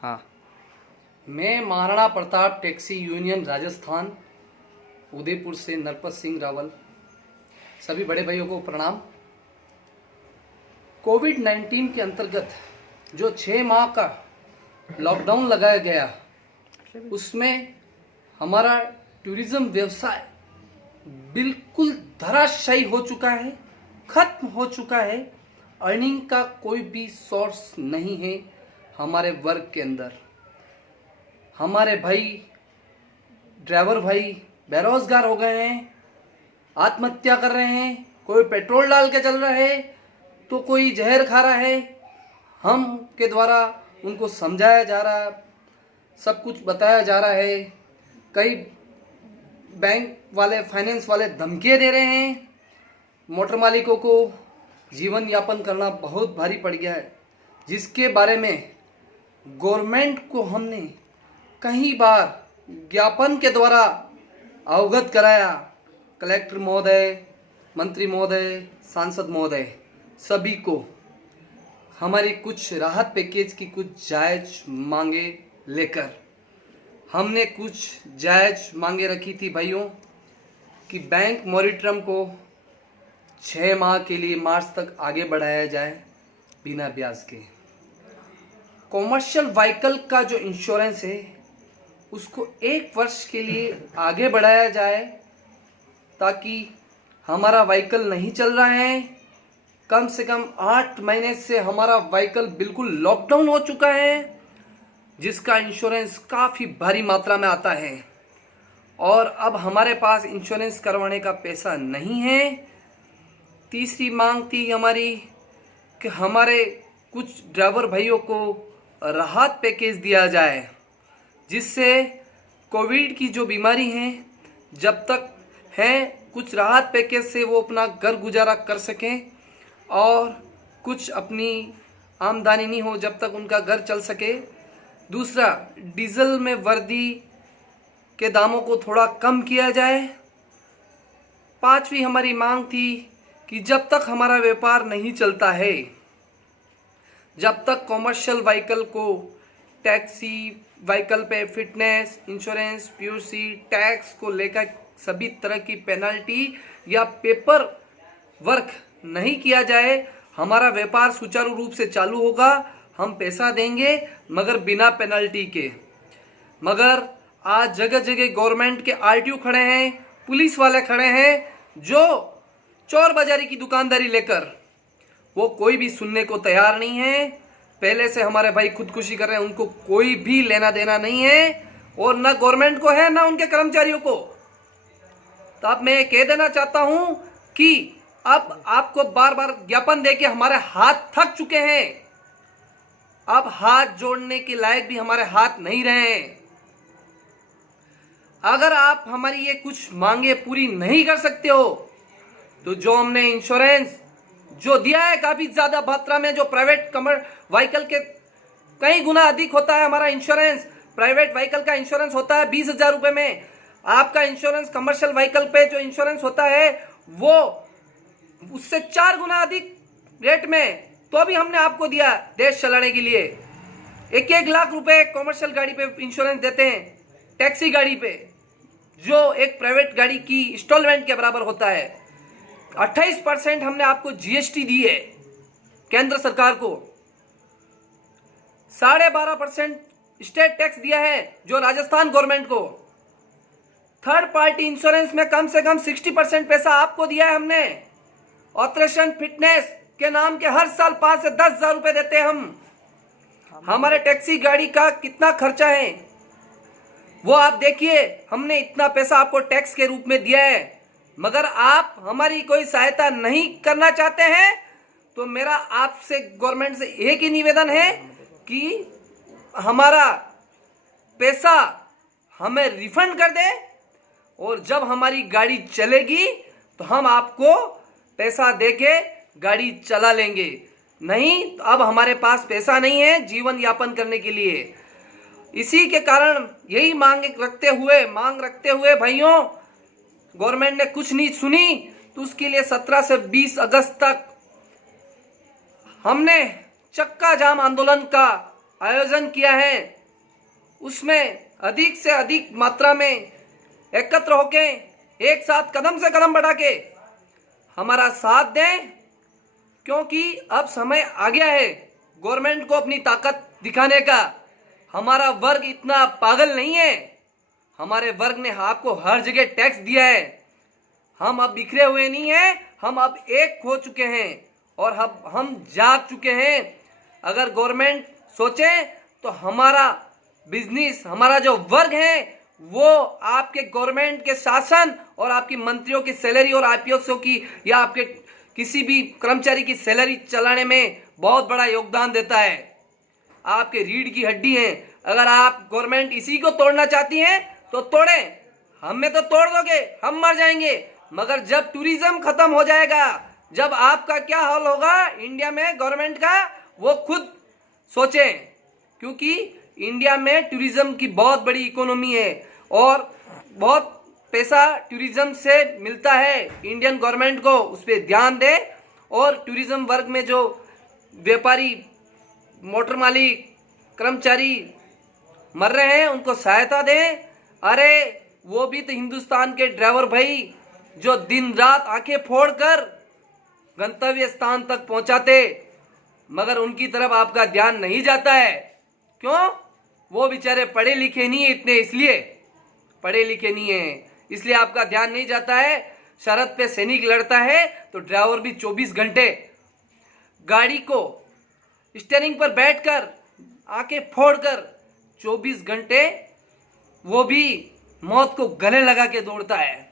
हाँ, मैं Maharana Pratap taxi union Rajasthan Udaipur से नरपत सिंह रावल सभी बड़े भाइयों को प्रणाम। कोविड-19 के अंतर्गत जो 6 माह का लॉकडाउन लगाया गया, उसमें हमारा टूरिज्म व्यवसाय बिल्कुल धराशायी हो चुका है, खत्म हो चुका है। अर्निंग का कोई भी सोर्स नहीं है हमारे वर्ग के अंदर। हमारे भाई ड्राइवर भाई बेरोजगार हो गए हैं, आत्महत्या कर रहे हैं, कोई पेट्रोल डाल के चल रहा है तो कोई जहर खा रहा है। हम के द्वारा उनको समझाया जा रहा है, सब कुछ बताया जा रहा है। कई बैंक वाले, फाइनेंस वाले धमकियाँ दे रहे हैं। मोटर मालिकों को जीवन यापन करना बहुत भारी पड़ गया है, जिसके बारे में गवर्नमेंट को हमने कई बार ज्ञापन के द्वारा अवगत कराया। कलेक्टर महोदय, मंत्री महोदय, सांसद महोदय सभी को हमारी कुछ राहत पैकेज की कुछ जायज़ मांगे लेकर हमने कुछ जायज़ मांगे रखी थी भाइयों कि बैंक मॉरिटरम को 6 माह के लिए मार्च तक आगे बढ़ाया जाए बिना ब्याज के। कॉमर्शियल व्हीकल का जो इंश्योरेंस है उसको 1 वर्ष के लिए आगे बढ़ाया जाए, ताकि हमारा व्हीकल नहीं चल रहा है। कम से कम 8 महीने से हमारा व्हीकल बिल्कुल लॉकडाउन हो चुका है, जिसका इंश्योरेंस काफ़ी भारी मात्रा में आता है और अब हमारे पास इंश्योरेंस करवाने का पैसा नहीं है। तीसरी मांग थी हमारी कि हमारे कुछ ड्राइवर भाइयों को राहत पैकेज दिया जाए, जिससे कोविड की जो बीमारी है जब तक है कुछ राहत पैकेज से वो अपना घर गुजारा कर सकें और कुछ अपनी आमदनी नहीं हो जब तक उनका घर चल सके। दूसरा, डीजल में वर्दी के दामों को थोड़ा कम किया जाए। पांचवी हमारी मांग थी कि जब तक हमारा व्यापार नहीं चलता है, जब तक कॉमर्शियल व्हीकल को टैक्सी व्हीकल पे फिटनेस, इंश्योरेंस, पीयूसी, टैक्स को लेकर सभी तरह की पेनल्टी या पेपर वर्क नहीं किया जाए, हमारा व्यापार सुचारू रूप से चालू होगा। हम पैसा देंगे मगर बिना पेनल्टी के। मगर आज जगह जगह गवर्नमेंट के आरटीओ खड़े हैं, पुलिस वाले खड़े हैं, जो चोर बाजारी की दुकानदारी लेकर वो कोई भी सुनने को तैयार नहीं है। पहले से हमारे भाई खुदकुशी कर रहे हैं, उनको कोई भी लेना देना नहीं है और ना गवर्नमेंट को है ना उनके कर्मचारियों को। तो अब मैं कह देना चाहता हूं कि अब आपको बार बार ज्ञापन देके हमारे हाथ थक चुके हैं। अब हाथ जोड़ने के लायक भी हमारे हाथ नहीं रहे। अगर आप हमारी ये कुछ मांगे पूरी नहीं कर सकते हो तो जो हमने इंश्योरेंस जो दिया है काफी ज्यादा मात्रा में, जो प्राइवेट व्हीकल के कई गुना अधिक होता है हमारा इंश्योरेंस। प्राइवेट व्हीकल का इंश्योरेंस होता है 20,000 रुपए में, आपका इंश्योरेंस कमर्शियल व्हीकल पे जो इंश्योरेंस होता है वो उससे 4 गुना अधिक रेट में, तो भी हमने आपको दिया देश चलाने के लिए। 1-1 लाख रुपए कमर्शियल गाड़ी पे इंश्योरेंस देते हैं, टैक्सी गाड़ी पे, जो एक प्राइवेट गाड़ी की इंस्टॉलमेंट के बराबर होता है। 28% हमने आपको जीएसटी दी है केंद्र सरकार को, 12.5% स्टेट टैक्स दिया है जो राजस्थान गवर्नमेंट को। थर्ड पार्टी इंश्योरेंस में कम से कम 60% पैसा आपको दिया है हमने। ऑपरेशन फिटनेस के नाम के हर साल 5 से 10,000 रुपए देते हैं हम। हमारे टैक्सी गाड़ी का कितना खर्चा है वो आप देखिए। हमने इतना पैसा आपको टैक्स के रूप में दिया है, मगर आप हमारी कोई सहायता नहीं करना चाहते हैं। तो मेरा आपसे गवर्नमेंट से एक ही निवेदन है कि हमारा पैसा हमें रिफंड कर दे और जब हमारी गाड़ी चलेगी तो हम आपको पैसा देके गाड़ी चला लेंगे। नहीं तो अब हमारे पास पैसा नहीं है जीवन यापन करने के लिए। इसी के कारण यही मांग रखते हुए भाइयों, गवर्नमेंट ने कुछ नहीं सुनी तो उसके लिए 17 से 20 अगस्त तक हमने चक्का जाम आंदोलन का आयोजन किया है उसमें अधिक से अधिक मात्रा में एकत्र होके एक साथ कदम से कदम बढ़ा के हमारा साथ दें, क्योंकि अब समय आ गया है गवर्नमेंट को अपनी ताकत दिखाने का। हमारा वर्ग इतना पागल नहीं है। हमारे वर्ग ने आपको हर जगह टैक्स दिया है। हम अब बिखरे हुए नहीं हैं, हम अब एक हो चुके हैं और हम जाग चुके हैं। अगर गवर्नमेंट सोचे तो हमारा बिजनेस, हमारा जो वर्ग है वो आपके गवर्नमेंट के शासन और आपकी मंत्रियों की सैलरी और आईपीएसओ की या आपके किसी भी कर्मचारी की सैलरी चलाने में बहुत बड़ा योगदान देता है। आपके रीढ़ की हड्डी है। अगर आप गवर्नमेंट इसी को तोड़ना चाहती हैं तो तोड़ें, हमें तो तोड़ दोगे, हम मर जाएंगे। मगर जब टूरिज्म खत्म हो जाएगा, जब आपका क्या हाल होगा इंडिया में गवर्नमेंट का, वो खुद सोचें। क्योंकि इंडिया में टूरिज्म की बहुत बड़ी इकोनॉमी है और बहुत पैसा टूरिज्म से मिलता है। इंडियन गवर्नमेंट को उस पर ध्यान दे और टूरिज्म वर्ग में जो व्यापारी, मोटर मालिक, कर्मचारी मर रहे हैं उनको सहायता दें। अरे वो भी तो हिंदुस्तान के ड्राइवर भाई जो दिन रात आंखें फोड़कर गंतव्य स्थान तक पहुंचाते, मगर उनकी तरफ आपका ध्यान नहीं जाता है। क्यों? वो बेचारे पढ़े लिखे नहीं है इतने, इसलिए पढ़े लिखे नहीं है इसलिए आपका ध्यान नहीं जाता है। शरत पे सैनिक लड़ता है तो ड्राइवर भी 24 घंटे गाड़ी को स्टीयरिंग पर बैठकर आंखें फोड़कर 24 घंटे वो भी मौत को गले लगा के दौड़ता है,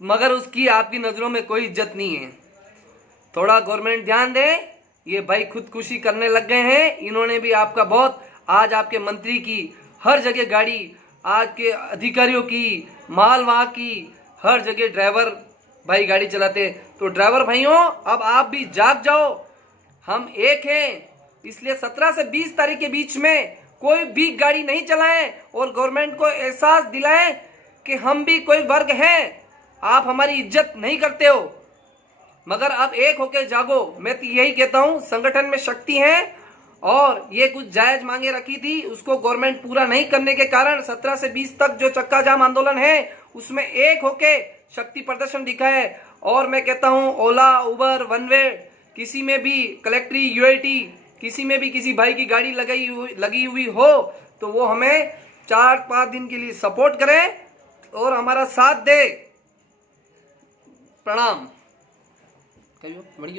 मगर उसकी आपकी नजरों में कोई इज्जत नहीं है। थोड़ा गवर्नमेंट ध्यान दे। ये भाई खुदकुशी करने लग गए हैं। इन्होंने भी आपका बहुत, आज आपके मंत्री की हर जगह गाड़ी, आज के अधिकारियों की, मालवाहक की हर जगह ड्राइवर भाई गाड़ी चलाते। तो ड्राइवर भाइयों अब आप भी जाग जाओ, हम एक हैं। इसलिए 17 से 20 तारीख के बीच में कोई भी गाड़ी नहीं चलाएं और गवर्नमेंट को एहसास दिलाएं कि हम भी कोई वर्ग हैं, आप हमारी इज्जत नहीं करते हो। मगर अब एक होके जागो। मैं तो यही कहता हूं, संगठन में शक्ति है और ये कुछ जायज मांगे रखी थी उसको गवर्नमेंट पूरा नहीं करने के कारण 17 से 20 तक जो चक्का जाम आंदोलन है उसमें एक होके शक्ति प्रदर्शन दिखाए। और मैं कहता हूं ओला, उबर, वन वे, किसी में भी कलेक्ट्री, यूआईटी, किसी में भी किसी भाई की गाड़ी लगी हुई हो तो वो हमें 4-5 दिन के लिए सपोर्ट करे और हमारा साथ दे। प्रणाम।